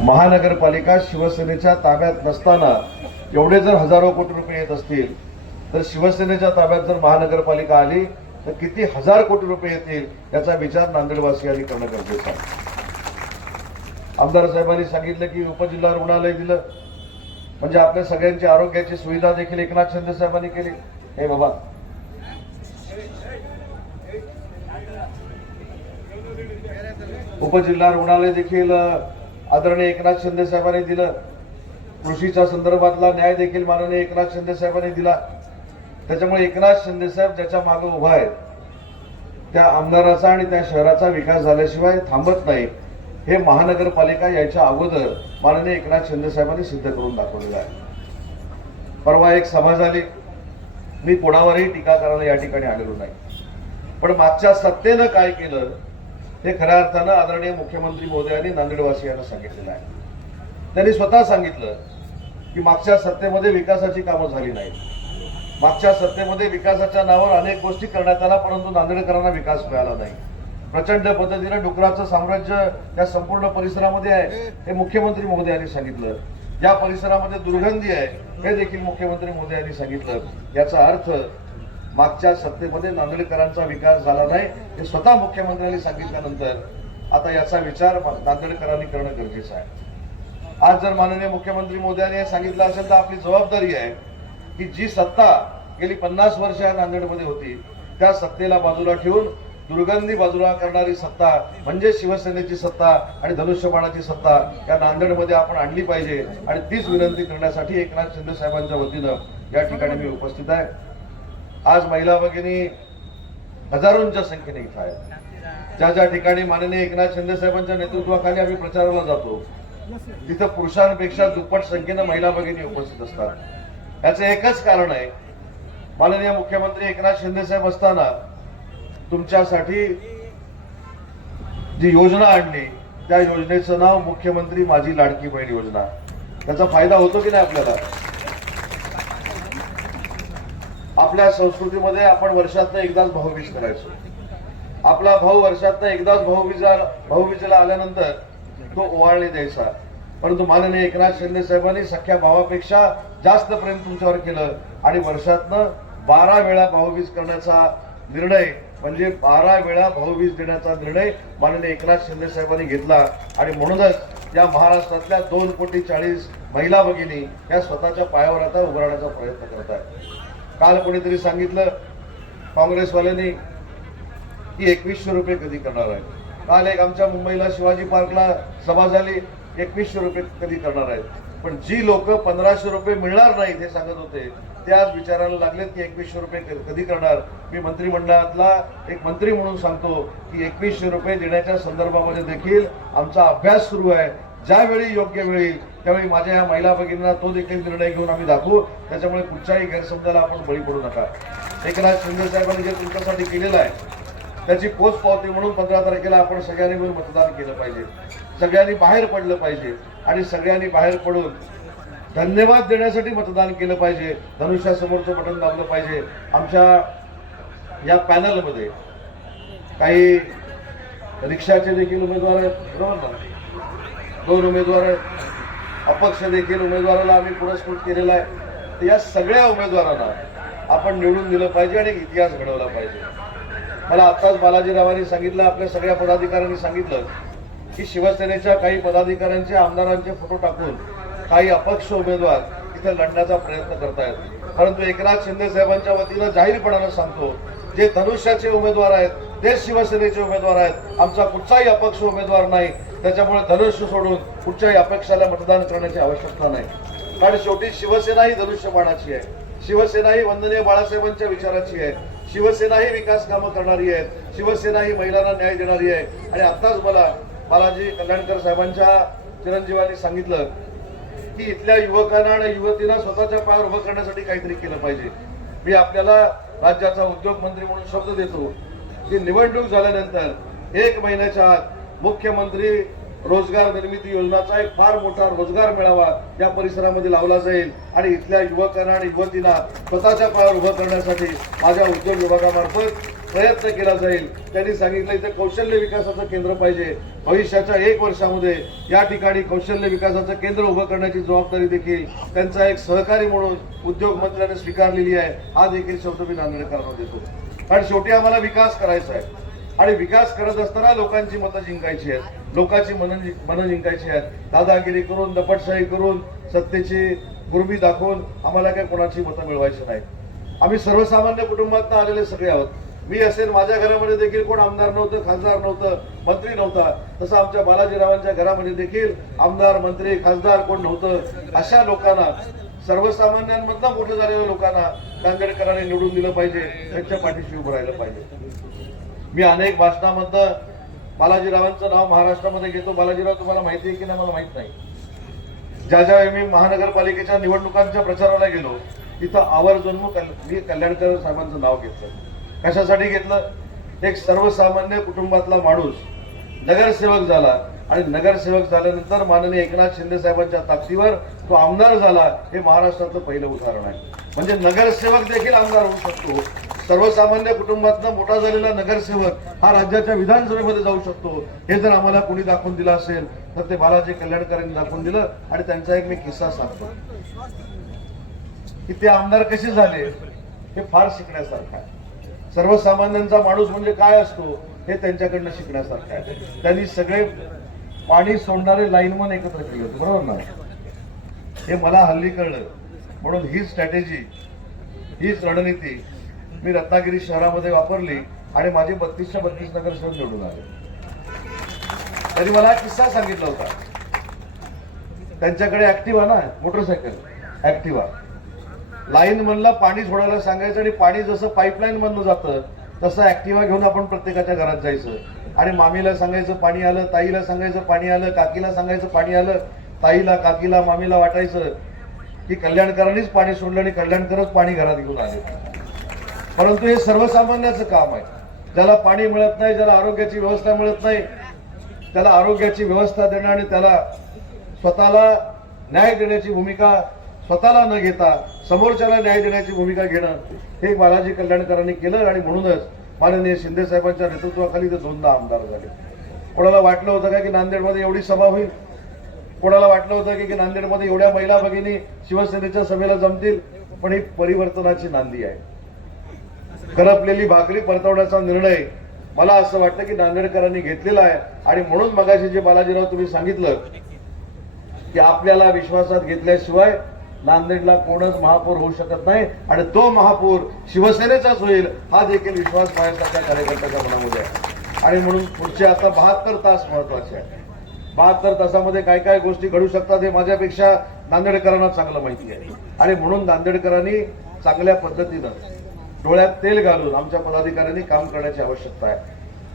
महानगरपालिका शिवसेनेच्या ताब्यात नसताना एवढे जर हजारो कोटी रुपये येत असतील तर शिवसेनेच्या ताब्यात जर महानगरपालिका आली तर किती हजार कोटी रुपये येतील याचा विचार नांदेडवासियांनी करणं गरजेचं आहे. आमदार साहेबांनी सांगितलं की उपजिल्हा रुग्णालय दिलं म्हणजे आपल्या सगळ्यांची आरोग्याची सुविधा देखील एकनाथ शिंदे साहेबांनी केली. हे बाबा, उपजिल्हा रुग्णालय देखील आदरणीय एकनाथ शिंदे साहेबांनी दिलं. कृषीच्या संदर्भातला न्याय देखील माननीय एकनाथ शिंदे साहेबांनी दिला. त्याच्यामुळे एकनाथ शिंदे साहेब ज्याच्या मागे उभा आहेत त्या आमदाराचा आणि त्या शहराचा विकास झाल्याशिवाय थांबत नाही हे महानगरपालिका याच्या अगोदर माननीय एकनाथ शिंदे साहेबांनी सिद्ध करून दाखवलेलं आहे. परवा एक सभा झाली. मी कोणावरही टीका करायला या ठिकाणी आलेलो नाही, पण मागच्या सत्तेनं काय केलं हे खऱ्या अर्थानं आदरणीय मुख्यमंत्री महोदयांनी नांदेडवासियांना सांगितलेलं आहे. त्यांनी स्वतः सांगितलं की मागच्या सत्तेमध्ये विकासाची कामं झाली नाहीत. मागच्या सत्तेमध्ये विकासाच्या नावावर अनेक गोष्टी करण्यात आल्या, परंतु नांदेडकरांना विकास मिळाला नाही. प्रचंड पद्धतीनं डुकराचं साम्राज्य या संपूर्ण परिसरामध्ये आहे हे मुख्यमंत्री महोदयांनी सांगितलं. ज्या परिसरामध्ये दुर्गंधी आहे हे देखील मुख्यमंत्री महोदयांनी सांगितलं. याचा अर्थ मागच्या सत्तेमध्ये नांदेडकरांचा विकास झाला नाही हे स्वतः मुख्यमंत्र्यांनी सांगितल्यानंतर आता याचा विचार नांदेडकरांनी करणं गरजेचं आहे. आज जर माननीय मुख्यमंत्री महोदयांनी हे सांगितलं असेल तर आपली जबाबदारी आहे की जी सत्ता गेली 50 वर्ष या नांदेडमध्ये होती त्या सत्तेला बाजूला ठेवून दुर्गंधी बाजूला करणारी सत्ता म्हणजे शिवसेनेची सत्ता आणि धनुष्यबाणाची सत्ता या नांदेडमध्ये आपण आणली पाहिजे. आणि तीच विनंती करण्यासाठी एकनाथ शिंदे साहेबांच्या वतीनं या ठिकाणी मी उपस्थित आहे. आज महिला भगिनी हजारोंच्या संख्येने इथं आहेत. ज्या ज्या ठिकाणी माननीय एकनाथ शिंदे साहेबांच्या नेतृत्वाखाली आम्ही प्रचाराला जातो तिथं पुरुषांपेक्षा दुप्पट संख्येनं महिला भगिनी उपस्थित असतात. याचं एकच कारण आहे, माननीय मुख्यमंत्री एकनाथ शिंदे साहेब असताना तुमच्यासाठी जी योजना आणली त्या योजनेचं नाव मुख्यमंत्री माझी लाडकी बहीण योजना. त्याचा फायदा होतो की नाही आपल्याला? आपल्या संस्कृतीमध्ये आपण वर्षातनं एकदाच भाऊबीज करायचो. आपला भाऊ वर्षातनं एकदाच भाऊबीजेला आल्यानंतर तो ओवाळणी द्यायचा. परंतु माननीय एकनाथ शिंदे साहेबांनी सख्या भावापेक्षा जास्त प्रेम तुमच्यावर केलं आणि वर्षातनं 12 वेळा भाऊबीज करण्याचा निर्णय म्हणजे 12 वेळा भाऊबीज देण्याचा निर्णय माननीय एकनाथ शिंदे साहेबांनी घेतला. आणि म्हणूनच या महाराष्ट्रातल्या 2,40,00,000 महिला भगिनी या स्वतःच्या पायावर आता उभं राहण्याचा प्रयत्न करत आहेत. काल कोणीतरी सांगितलं काँग्रेसवाल्यांनी की 2100 रुपये कधी करणार आहे. काल एक आमच्या मुंबईला शिवाजी पार्कला सभा झाली, 2100 रुपये कधी करणार आहेत. पण जी लोक 1500 रुपये मिळणार नाहीत हे सांगत होते ते आज विचारायला लागलेत की 2100 रुपये कधी करणार. मी मंत्रिमंडळातला एक मंत्री म्हणून सांगतो की 2100 रुपये देण्याच्या संदर्भामध्ये देखील आमचा अभ्यास सुरू आहे. ज्यावेळी योग्य मिळेल त्यावेळी माझ्या या महिला भगिनींना तो देखील निर्णय घेऊन आम्ही दाखवू. त्याच्यामुळे कुठच्याही गैरसमजाला आपण बळी पडू नका. एकनाथ शिंदे साहेबांनी जे तुमच्यासाठी केलेलं आहे त्याची पोचपावती म्हणून 15 तारखेला आपण सगळ्यांनी मिळून मतदान केलं पाहिजे. सगळ्यांनी बाहेर पडलं पाहिजे आणि सगळ्यांनी बाहेर पडून धन्यवाद देण्यासाठी मतदान केलं पाहिजे. धनुष्यासमोरचं बटन दाबलं पाहिजे. आमच्या या पॅनलमध्ये काही रिक्षाचे देखील उमेदवार आहेत, बरोबर ना? 2 उमेदवार आहेत. अपक्ष देखील उमेदवाराला आम्ही पुरस्कृत केलेला आहे. तर या सगळ्या उमेदवारांना आपण निवडून दिलं पाहिजे आणि इतिहास घडवला पाहिजे. मला आत्ताच बालाजीरावांनी सांगितलं, आपल्या सगळ्या पदाधिकाऱ्यांनी सांगितलं की शिवसेनेच्या काही पदाधिकाऱ्यांचे आमदारांचे फोटो टाकून काही अपक्ष उमेदवार इथे लढण्याचा प्रयत्न करतायत. परंतु एकनाथ शिंदे साहेबांच्या वतीनं जाहीरपणानं सांगतो, जे धनुष्याचे उमेदवार आहेत तेच शिवसेनेचे उमेदवार आहेत. आमचा कुठचाही अपक्ष उमेदवार नाही. त्याच्यामुळे धनुष्य सोडून कुठच्याही अपक्षाला मतदान करण्याची आवश्यकता नाही. कारण शेवटी शिवसेना ही धनुष्यबाणाची आहे. शिवसेना ही वंदनीय बाळासाहेबांच्या विचाराची आहे. शिवसेना ही विकास कामं करणारी आहे. शिवसेना ही महिलांना न्याय देणारी आहे. आणि आत्ताच मला बालाजी कल्याणकर साहेबांच्या चिरंजीवांनी सांगितलं की इथल्या युवकांना आणि युवतींना स्वतःच्या पायावर उभं करण्यासाठी काहीतरी केलं पाहिजे. मी आपल्याला राज्याचा उद्योग मंत्री म्हणून शब्द देतो की निवडणूक झाल्यानंतर 1 महिन्याच्या आत मुख्यमंत्री रोजगार निर्मिती योजनाचा एक फार मोठा रोजगार मेळावा या परिसरामध्ये लावला जाईल आणि इथल्या युवकांना आणि युवतींना स्वतःच्या पायावर उभं करण्यासाठी माझ्या उद्योग विभागामार्फत प्रयत्न केला जाईल. त्यांनी सांगितलं इथे कौशल्य विकासाचं केंद्र पाहिजे. भविष्याच्या 1 वर्षामध्ये या ठिकाणी कौशल्य विकासाचं केंद्र उभं करण्याची जबाबदारी देखील त्यांचा एक सहकारी म्हणून उद्योग मंत्र्याने स्वीकारलेली आहे. हा देखील शब्द मी नांदेडकरांना देतो. कारण शेवटी आम्हाला विकास करायचा आहे आणि विकास करत असताना लोकांची मतं जिंकायची आहेत, लोकांची मनं जिंकायची आहेत. दादागिरी करून, दपटशाही करून, सत्तेची गुरबी दाखवून आम्हाला काय कोणाची मतं मिळवायची नाही. आम्ही सर्वसामान्य कुटुंबातून आलेले सगळे आहोत. मी असेल, माझ्या घरामध्ये देखील कोण आमदार नव्हतं, खासदार नव्हतं, मंत्री नव्हता. तसं आमच्या बालाजीरावांच्या घरामध्ये देखील आमदार, मंत्री, खासदार कोण नव्हतं. अशा लोकांना, सर्वसामान्यांमधनं मोठं झालेल्या लोकांना नांदेडकरांनी निवडून दिलं पाहिजे, त्यांच्या पाठीशी उभं राहिलं पाहिजे. मी अनेक भाषणामधनं बालाजीरावांचं नाव महाराष्ट्रामध्ये घेतो. बालाजीराव तुम्हाला माहिती आहे की नाही मला माहित नाही. ज्या मी महानगरपालिकेच्या निवडणुकांच्या प्रचाराला गेलो तिथं आवर्जून मी कल्याणकर साहेबांचं नाव घेतलं. कशासाठी घेतलं? एक सर्वसामान्य कुटुंबातला माणूस नगरसेवक झाला आणि नगरसेवक झाल्यानंतर माननीय एकनाथ शिंदे साहेबांच्या ताकदीवर तो आमदार झाला. हे महाराष्ट्रातलं पहिलं उदाहरण आहे. म्हणजे नगरसेवक देखील आमदार होऊ शकतो. सर्वसामान्य कुटुंबातला मोठा झालेला नगरसेवक हा राज्याच्या विधानसभेमध्ये जाऊ शकतो. हे जर आम्हाला कोणी दाखवून दिलं असेल तर ते बालाजी कल्याणकरांनी दाखवून दिलं. आणि त्यांचा एक मी किस्सा सांगतो की ते आमदार कसे झाले हे फार शिकण्यासारखं आहे. सर्वसामान्यांचा माणूस म्हणजे काय असतो हे त्यांच्याकडनं शिकण्यासारखं आहे. त्यांनी सगळे पाणी सोडणारे लाईनमन एकत्र केले होते, बरोबर ना? हे मला हल्ली कळलं. म्हणून ही स्ट्रॅटेजी, हीच रणनीती मी रत्नागिरी शहरामध्ये वापरली आणि माझे 32च्या 32 नगरसेवक निवडून आले. त्यांनी मला किस्सा सांगितला होता. त्यांच्याकडे ऍक्टिव्हा ना, मोटरसायकल ऍक्टिव्हा. लाईन मधला पाणी सोडायला सांगायचं आणि पाणी जसं पाईपलाईन मधनं जातं तसं ऍक्टिव्हा घेऊन आपण प्रत्येकाच्या घरात जायचं आणि मामीला सांगायचं पाणी आलं, ताईला सांगायचं पाणी आलं, काकीला सांगायचं पाणी आलं. ताईला, काकीला, मामीला वाटायचं की कल्याणकरांनीच पाणी सोडलं आणि कल्याणकरच पाणी घरात घेऊन आले. परंतु हे सर्वसामान्याचं काम आहे. ज्याला पाणी मिळत नाही, ज्याला आरोग्याची व्यवस्था मिळत नाही, त्याला आरोग्याची व्यवस्था देणं आणि त्याला स्वतःला न्याय देण्याची भूमिका स्वतःला न घेता समोरच्याला न्याय देण्याची भूमिका घेणं हे बालाजी कल्याणकरांनी केलं. आणि म्हणूनच माननीय शिंदे साहेबांच्या नेतृत्वाखाली ते 2दा आमदार झाले. कोणाला वाटलं होतं का की नांदेडमध्ये एवढी सभा होईल? कोणाला वाटलं होतं की नांदेडमध्ये एवढ्या महिला भगिनी शिवसेनेच्या सभेला जमतील? पण ही परिवर्तनाची नांदी आहे. करपलेली भाकरी परतवण्याचा निर्णय मला असं वाटतं की नांदेडकरांनी घेतलेला आहे. आणि म्हणून मगाशी जे बालाजीराव तुम्ही सांगितलं की आपल्याला विश्वासात घेतल्याशिवाय नांदेडला कोणच महापौर होऊ शकत नाही आणि तो महापौर शिवसेनेचाच होईल हा देखील विश्वास माझ्यासारख्या कार्यकर्त्याच्या मनामध्ये आहे. आणि म्हणून पुढचे आता 72 तास महत्वाचे आहे. 72 तासामध्ये काय काय गोष्टी घडू शकतात हे माझ्यापेक्षा नांदेडकरांना चांगलं माहिती आहे. आणि म्हणून नांदेडकरांनी चांगल्या पद्धतीनं डोळ्यात तेल घालून आमच्या पदाधिकाऱ्यांनी काम करण्याची आवश्यकता आहे.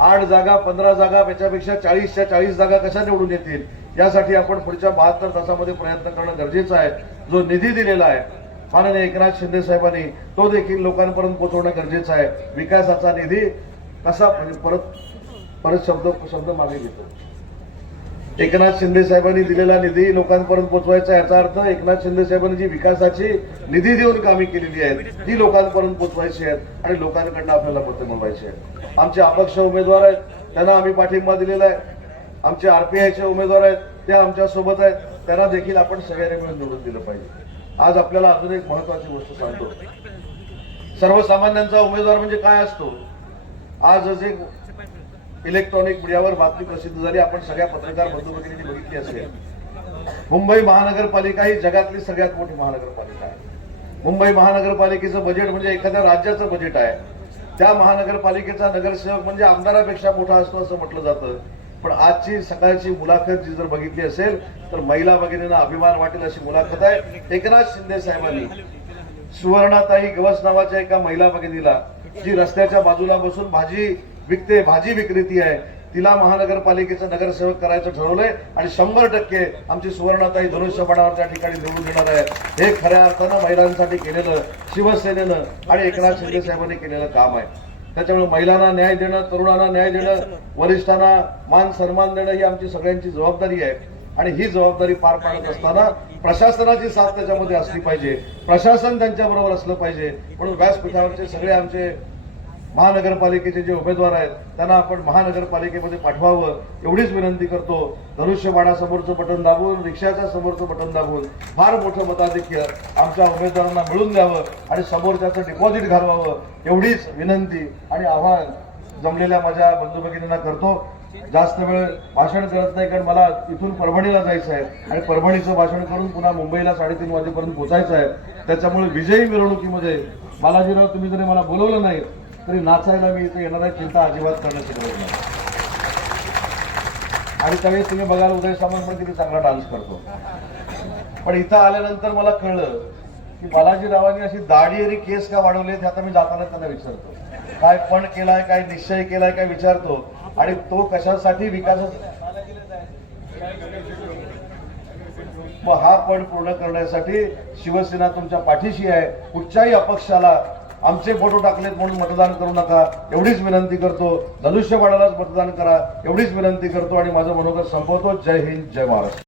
8 जागा, 15 जागा, याच्यापेक्षा 40च्या 40 जागा कशा निवडून येतील यासाठी आपण पुढच्या 72 तासामध्ये प्रयत्न करणं गरजेचं आहे. जो निधी दिलेला आहे माननीय एकनाथ शिंदे साहेबांनी तो देखील लोकांपर्यंत पोहोचवणं गरजेचं आहे. विकासाचा निधी कसा, परत शब्द मागे घेतो. एकनाथ शिंदे साहेबांनी दिलेला निधी लोकांपर्यंत पोहोचवायचा, याचा अर्थ एकनाथ शिंदे साहेबांनी जी विकासाची निधी देऊन कामे केलेली आहेत ती लोकांपर्यंत पोहोचवायची आहेत आणि लोकांकडनं आपल्याला मतं मिळवायची आहेत. आमचे अपक्ष उमेदवार आहेत, त्यांना आम्ही पाठिंबा दिलेला आहे. आमचे आरपीआयचे उमेदवार आहेत, ते आमच्या सोबत आहेत, त्यांना देखील आपण सगळ्यांनी मिळून निवडून दिलं पाहिजे. आज आपल्याला अजून एक महत्वाची गोष्ट सांगतो. सर्वसामान्यांचा उमेदवार म्हणजे काय असतो? आज जे इलेक्ट्रॉनिक मीडियावर बातमी प्रसिद्ध झाली, आपण सगळ्या पत्रकार बंधू-भगिनींनी बघितली असेल. मुंबई महानगरपालिका ही जगातली सगळ्यात मोठी महानगरपालिका आहे. मुंबई महानगरपालिकेचं बजेट म्हणजे एखाद्या राज्याचं बजेट आहे. त्या महानगरपालिकेचा नगरसेवक म्हणजे आमदारापेक्षा मोठा असतो असं म्हटलं जातं. पण आजची सकाळची मुलाखत जी जर बघितली असेल तर महिला भगिनींना अभिमान वाटेल अशी मुलाखत आहे. एकनाथ शिंदे साहेबांनी सुवर्णाताई गवस नावाच्या एका महिला भगिनीला, जी रस्त्याच्या बाजूला बसून भाजी विकते, भाजी विक्रेती आहे, तिला महानगरपालिकेचं नगरसेवक करायचं ठरवलंय आणि 100% आमची सुवर्णाताई धनुष्यबाणावर त्या ठिकाणी निवडून येणार आहे. हे खऱ्या अर्थानं महिलांसाठी केलेलं शिवसेनेनं आणि एकनाथ शिंदे साहेबांनी केलेलं काम आहे. त्याच्यामुळे महिलांना न्याय देणं, तरुणांना न्याय देणं, वरिष्ठांना मान सन्मान देणं ही आमची सगळ्यांची जबाबदारी आहे. आणि ही जबाबदारी पार पाडत असताना प्रशासनाची साथ त्याच्यामध्ये असली पाहिजे, प्रशासन त्यांच्याबरोबर असलं पाहिजे. म्हणून व्यासपीठावरचे सगळे आमचे महानगरपालिकेचे जे उमेदवार आहेत त्यांना आपण महानगरपालिकेमध्ये पाठवावं एवढीच विनंती करतो. धनुष्यबाणासमोरचं बटन दाबून, रिक्षाच्या समोरचं बटन दाबून फार मोठं मताधिक्य आमच्या उमेदवारांना मिळून द्यावं आणि समोरच्याचं डिपॉझिट घालवावं एवढीच विनंती आणि आव्हान जमलेल्या माझ्या बंधू भगिनींना करतो. जास्त वेळ भाषण करत नाही, कारण मला इथून परभणीला जायचं आहे आणि परभणीचं भाषण करून पुन्हा मुंबईला 3:30 वाजेपर्यंत पोहोचायचं आहे. त्याच्यामुळे विजयी मिरवणुकीमध्ये बालाजीराव, तुम्ही जरी मला बोलवलं नाही तरी नाचायला मी इथे येणार आहे, चिंता अजिबात करण्याची गरज नाही. आणि त्यावेळी तुम्ही बघाल उदय सामंत पण किती चांगला डान्स करतो. पण इथं आल्यानंतर मला कळलं की बालाजीरावांनी अशी दाढी आणि केस का वाढवले ते आता मी जाताना त्यांना विचारतो. काय पण केलाय, काय निश्चय केलाय, काय विचारतो. आणि तो कशासाठी मग हा पण पूर्ण करण्यासाठी शिवसेना तुमच्या पाठीशी आहे. कुठच्याही अपक्षाला आमचे फोटो टाकलेत म्हणून मतदान करू नका एवढीच विनंती करतो. धनुष्यबाणालाच मतदान करा एवढीच विनंती करतो आणि माझं मनोगत संपवतो. जय हिंद, जय महाराष्ट्र.